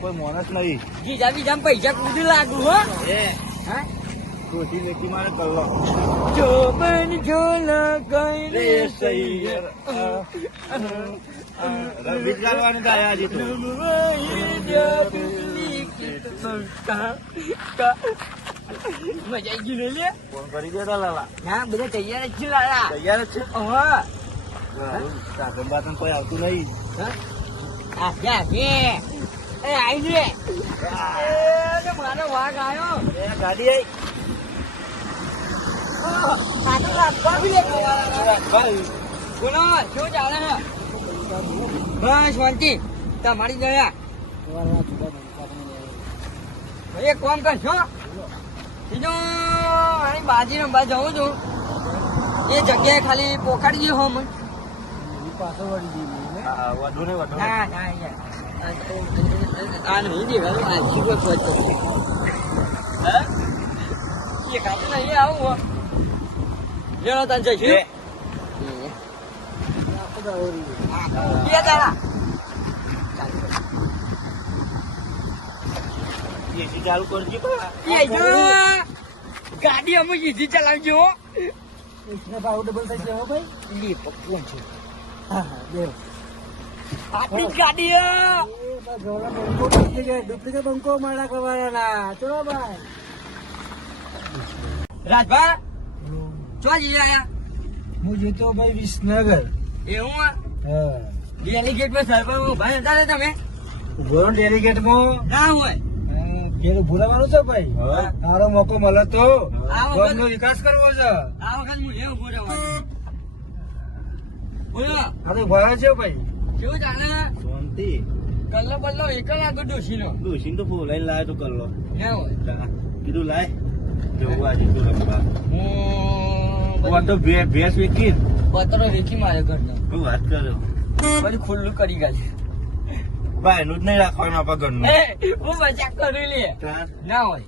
કોઈ માણસ નહીં. બીજા બીજા પૈસા કુદી લાગુ હો. હા ખોટી વેચી મારે કલ્લો. જો બન ઝોલા ગઈ રે સૈયર ગીત ગાવાની થાય આજે તો. મજા આવી ગઈ ને લે. ફોન કરી દેતા લાલા. હા બધા તૈયાર જ છે લાલા. તૈયાર જ છે. હા સાધન બાધન કોઈ આવતું નહીં. એ આઈ રે. એ મારો વાઘ આવ્યો. એ ગાડી આવી. કાકા લાગવા બી લે. બોલો શું ચાલે છે? બસ શાંતિ તમારી દયા. એક કામ કરશો બીજું મારી બાજી રમવા જવું છું એ જગ્યાએ ખાલી પોકાડી ગયો હો મને. હા, વધુ ને વધુ. ના ના આ નહીં દેવાનું આ જીવો પહોંચતો એ કાપી નહીં આવું જેનો તને જઈશું બે દાડા એસી ચાલુ કરજો. ગાડી અમે ઈજી ચલાવજો આપણી ગાડી ડુપ્લિકેટ બંકો મારા કરવાના ચલો ભાઈ. રાજભા ચો જઈ આયા હું જતો ભાઈ વિસનગર. એવું ડેલીગેટ પર સરપંચ ઉભા હતા ને તમે ગોરણ ડેલિગેટ માં ના હોય પેલું ભૂલાવાનું છે ભાઈ. તારો મોકો મળે તો આ ગામનો વિકાસ કરવો છે. આ વખત હું એવું ઉભો રહેવાનું બોલો આ તો ભરા છે ભાઈ. કેવું ચાલે શાંતિ. કલ્લો બલ્લો એક જ આગળ ડોસી નો ડોશીને તો બોલાઈને લાવ્યો તો કલ્લો. ના હોય કીધું લાય જવું આજે તો રમવા. હું તો ભેંસ વેચી પતરો વેચી મારે ઘરનો હું વાત કર્યો. બધું ખુલ્લું કરી ગાલી ભાઈનું જ નહીં રાખવાનું આપણા ઘરનું. હું મજાક કરી લે ના હોય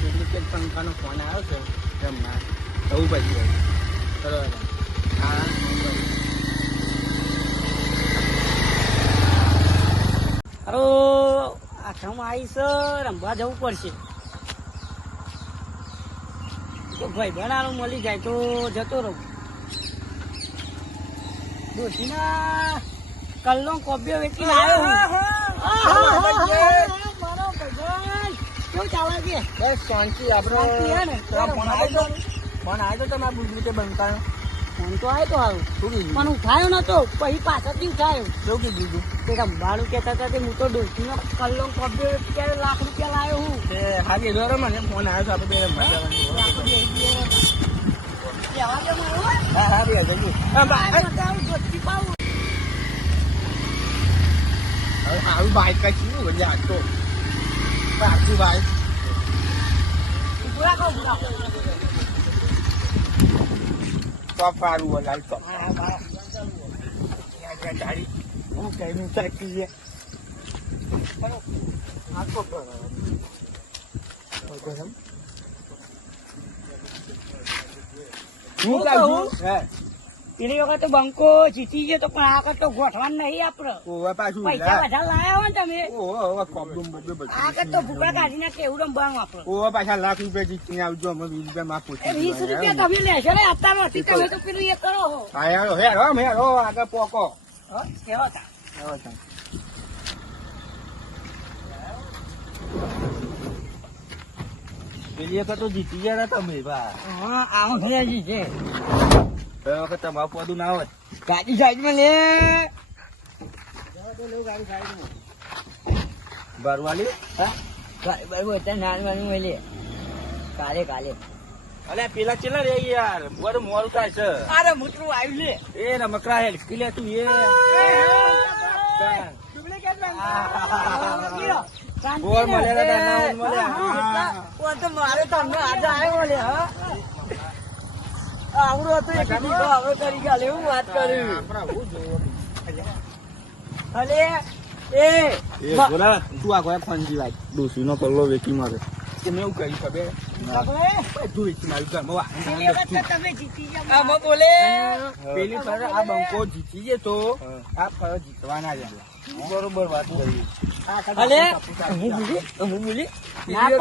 ડુપ્લિકેટ પંખાનો ફોન આવ્યો છે રમવા જવું પછી ચલો હા હારો આઠમાં આવીશ રમવા જવું પડશે તો ભાઈ બનાવું મળી જાય તો જતો રહું ડોશીના કલ્લો કોબીઓ વેચી આવ્યો કેવું ચાલે છે બસ શાંતિ. શાંતિ હે ને? ફોન આવ્યો તો તમારા ડુપ્લિકેટ બંકાનો. ફોન તો આવ્યો તો સારું શું કીધું? પણ ઉઠાયો નતો પછી પાછળથી ઉઠાયો શું કીધું? તે રમવાનું કહેતા હતા તે હું તો ડોશીનો કલ્લો કોબીઓ વેચી ત્યારે લાખ રૂપિયા લાવ્યો હું હા કીધું મને ફોન આવ્યો તો આપણે બે રમવા જવાનું. કહેવા દે મારું હા હા બે જઈએ. આવું બાઈક કઈ શું વળી આટલો આટલું બાઈક તો સારું વધારે તો ગાડી હું કઈ નું ચાકી છે હું કહું પેલી વખત તો બંકો જીતી ગયો તો પણ આ વખત તો ગોઠવાનું નહીં આપડે ઓવા પાછું પૈસા વધારે લાયા હોય ને તમે ઓવા કોબડું બધું બધું આ વખત તો ભૂકા કાઢીને કેવું રમવાનું આપડે ઓવા પાછા લાખ રૂપિયા જીતીને આવજો અમે 20 રૂપિયા માં એ પૂછી 20 રૂપિયા તમે લેશો ને અત્યારે નથી તમે તો પેલું એ કરો હો હા યાર હેરો હેરો આગળ પોકો કેવો હતા પેલી વખત તો જીતી ગયા હતા તમે બા. હા આવો ઘરેજી છે ગયા વખત તમારું પદું ના હોય. ગાડી સાઈડમાં લે બારવાલી હા ગાડી બાઈ અત્યારે નાનવાની હોય લે કાલે કાલે અલે પેલા ચેલા રે યાર બધું મોડું થાય છે. અરે મૂતરું આવ્યું લે એ રમકડા હેલ્પ લે તું એ ડુપ્લિકેટ ગોળ મળે ને દાના મળે. તો મારે તમને આજે આવ્યો લે હા આવડું હતું એક દીધો આવડો કરી ગયા એવું વાત કર્યું અલે એ બોલા તું આ કોઈ ફંજી લાગ ડોસી નો કલ્લો વેચી મારે કે મેં એવું કહ્યું ખબર તું વેચી મારી ઘરમાં તમે જીતી ગયા બોલે પેલી ફર આ બંકો જીતી જતો આ ફર જીતવાના જ બરોબર વાત કરી. અલે હું બોલી ના પણ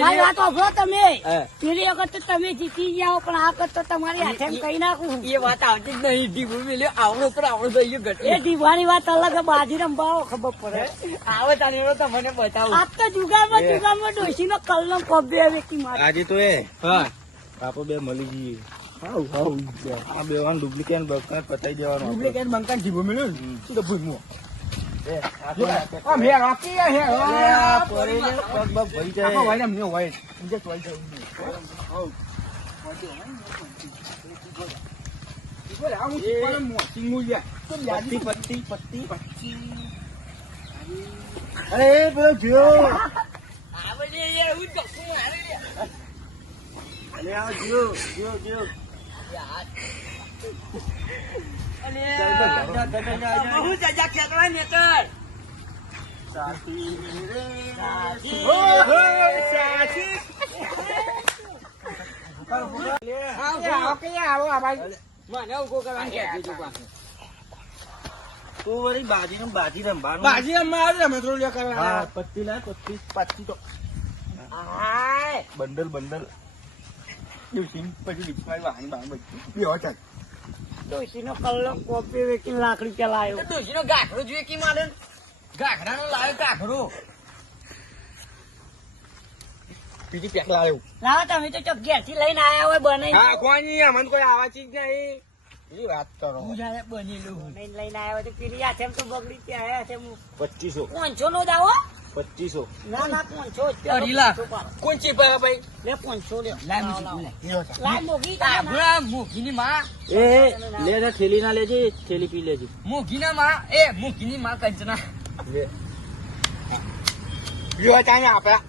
મારી વાત સાંભળો તમે. હા. પેલી વખત તો તમે જીતી ગયા પણ આ વખત તો તમારી હાથે એમ કહી નાખું. એ વાત આવતી જ નહીં ઢીબુ મેલ્યો આવડો પર આવડો થઈ ગયો એ ઘટે દીવાની વાત અલગ છે, બાજી રમવાઓ ખબર પડે. આવે તાને તો મને બતાવું આજ તો જુગારમાં ડોશીનો કલમ કોબ્બે વેકી મારે. આજે તો એ હા આપો બે મળી જઈએ. આ બે વાનું ડુપ્લિકેટ બકર પતાઈ દેવાનું આપણે. ડુપ્લિકેટ બંકાન જીભો મળ્યો ને શું તો ભૂલ મું. એ, આ તો આ- આમ હે રોકી હે અરે આ પરેને પગ બગ ભરી જાય. આખો વાયમ ન્યો હોય બીજે ચોઈ જાય બોલે આ હું પણ મોટી મૂલ્યા તો યાદી પત્તી પત્તી પત્તી. અરે એ પેલો જીઓ. આવે છે યાર હું ધક્કો મારે અરે આ જીઓ જીઓ જીઓ. યાર ચાલ, બહુ જજા ખેતવા નેતર સાથી રે સાથી. ઓ સાચી આવો આ ભાઈ મને ઉભો કરવાનું કહેતી તું પાછું. તું વળી બાજી રમવાનું. બાજી અમારે રમે થોડું લે હા, કરવા પત્તી લાય પત્તી પત્તી તો આય બંડલ બંડલ. પછી ડિસ્કાઈ વાહન બાહન બધી બે હોતા ડોશીનો કલમ કોબ્બે વેકી લાકડી ચલાયો. તો ડોશીનો ગાઘરો જોઈએ કી મારે ગાઘરાનો લાવ્યો ગાઘરો બીજી પેક લાવ્યો ના તમે તો ચોક ઘેરથી લઈને આયા હોય બનાવી. હા કોઈ અમને કોઈ આવા ચીજ નહીં એ વાત કરો હું જાણે બનેલું લઈને આયા હોય તો પેલી હાથે એમ તો બગડી ત્યાં હાથે 2500 500 નો દાવો. 2500. ના ના 500 અઢી લાખ. કોણ ચીપ ભાઈ લે 500 લે. લાય મૂકી લાય મોગી તા ના. ગાઘરા મૂકીની માં એ લે રે થેલી ના લેજે થેલી પી લેજે. મૂકીના માં એ મૂકીની માં કંચના લે લ્યો તાને આપડા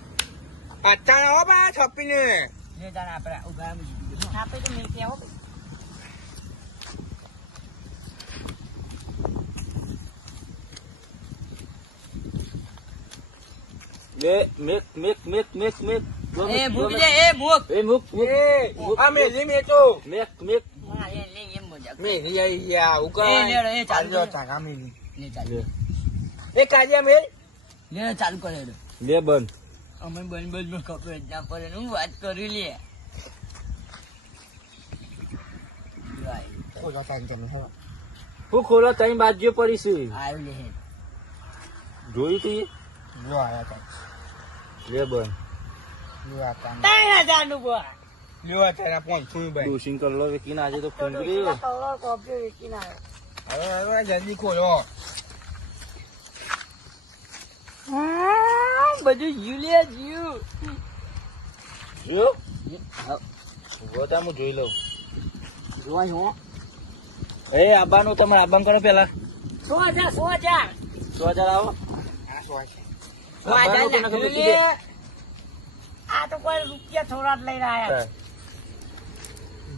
અત્યારે આવો બા છપ્પીને ને તારે આપણે ઉભા મૂકી આપે તો મેં કેવો લે make make make make make. એ મૂકી દે એ મૂક એ મુક મુક. આ મેલી મે તો મેક મેક. હા લે લે એમ મજા મેલી આઈ યા ઉકા એ લે રે, એ ચાલુ ચાલ્યો કર. ચાકા મેલી લે ચાલુ એ કાજિયા મેલ લે ચાલુ કરે રે લે બંધ. અમે બન બન માં ખબર જ ના પડે ને હું વાત કરી લે ઓલા તાન તમે હો હું ખોલો તઈ બાજુ પડીશું. આવ્યું લે હેડ. જોયું તું? લ્યો આયા તા લે બંધ. લ્યો આ તાન 3000 નું બોલ. લ્યો આ તારા પોન છું ભાઈ ડોશીન કરલો વેકીને આજે તો ફૂંગરી. ડોશીનો કલમ કોબ્બે વેકી ના આવ્યો. હવે જલ્દી ખોલો બધું જીવ લે જીવ જો ગોતા હું જોઈ લઉં. જોવા જો એ આબાનું તમારે આબાન કરો પેલા. 100,000 1000 આવો. આ શું છે આબાનું કોને ખબર કીધે? આ તો કોઈ રૂપિયા થોડા જ લઈને આયા.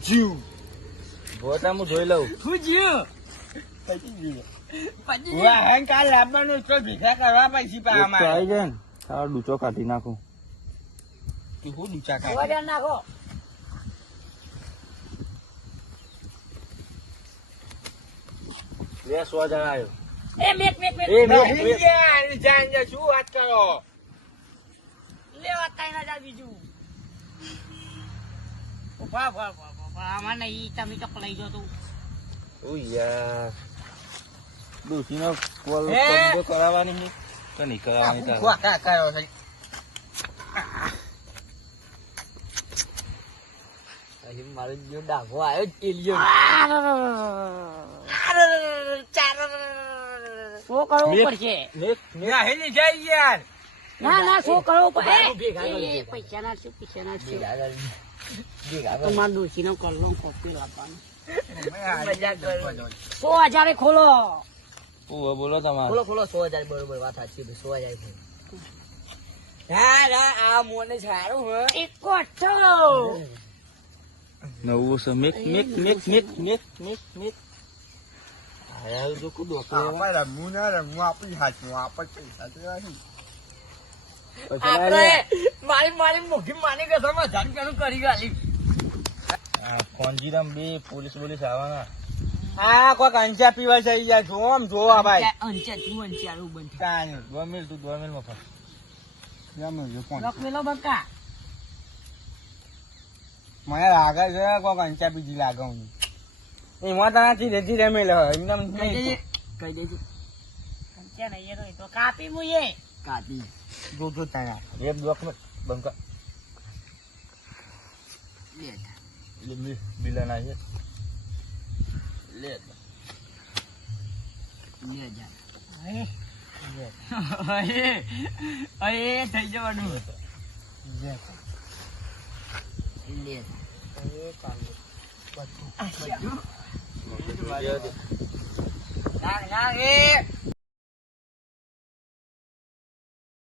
જીવ ગોતા હું જોઈ લઉં. હું જીવ પછી જીવ પછી વાહ હે કાલ લાવવાનું તો ભીખા કરવા પૈસી પા એક તો અમારે આવી જાય ને તારો ડૂચો કાઢી નાખું. તું હું દુચા 100,000 નાખો. લે 1000 આવ્યો. એ મેક મેક મેક. એ મેક નહીં મેક. યાર જાન શું વાત કરો લેવા 3000 બીજું. ઉભા ઉભા ઉભા ઉભા. આમાં નહીં તમે તો લઈ જો તું. ઓ યાર ડોશીનો કોલ હે? બંધ કરાવવાની ની તો નહીં કરાવવાની તારે. ખોખા કયો છે અહીં મારો જો ડાઘો આવ્યો એલિયન શું કરવું મેક. પડશે? Make make. ના હેલી જાય યાર ના ના શું કરવું ભેગા કરી પડે? ભેગા. પૈસા ના શું પૈસા ના શું ભેગા કરી. ભેગા કરી. તમારા ડોશીનો કલમ કોપી લાવવાનો. મજાક કરું. 100,000 ખોલો. ઓવે બોલો તમારે. ખોલો ખોલો 100,000 બરોબર વાત સાચી છે 100,000 ખોલો. હા ના આ મોને સારું હે એક કોઠો. નવું છે make make make make make make make. આયા જો કુદો આપણે રમવું ના રમવું આપણી હાથમાં આપણે પૈસા દેવા નહીં આપણે મારી મારી મુખી માની કસમ જાણ કરી ગાલી ફોનજીરામ બે પોલીસ આવવાના. આ કોઈક અંચા પીવા જઈ જાય જો આમ જો આ ભાઈ અંચા તું અંચારું બંધ કાંઈ નહીં. 2 મિલ તું 2 મિલ માં ફસ. લોક મેલો બકા મને લાગે છે કોઈક અંચા પીધી લાગે હું એમાં તને ધીરે ધીરે મેલ એમને કહી દેજે કહી દેજે કંચા નહીં એ તો કાપી મુએ કાપી જો તારા એક બ્લોક માં બંકા લે બિલા ના છે લે લે જા અરે અરે થઈ જવાનું લે નાગ નાગ એ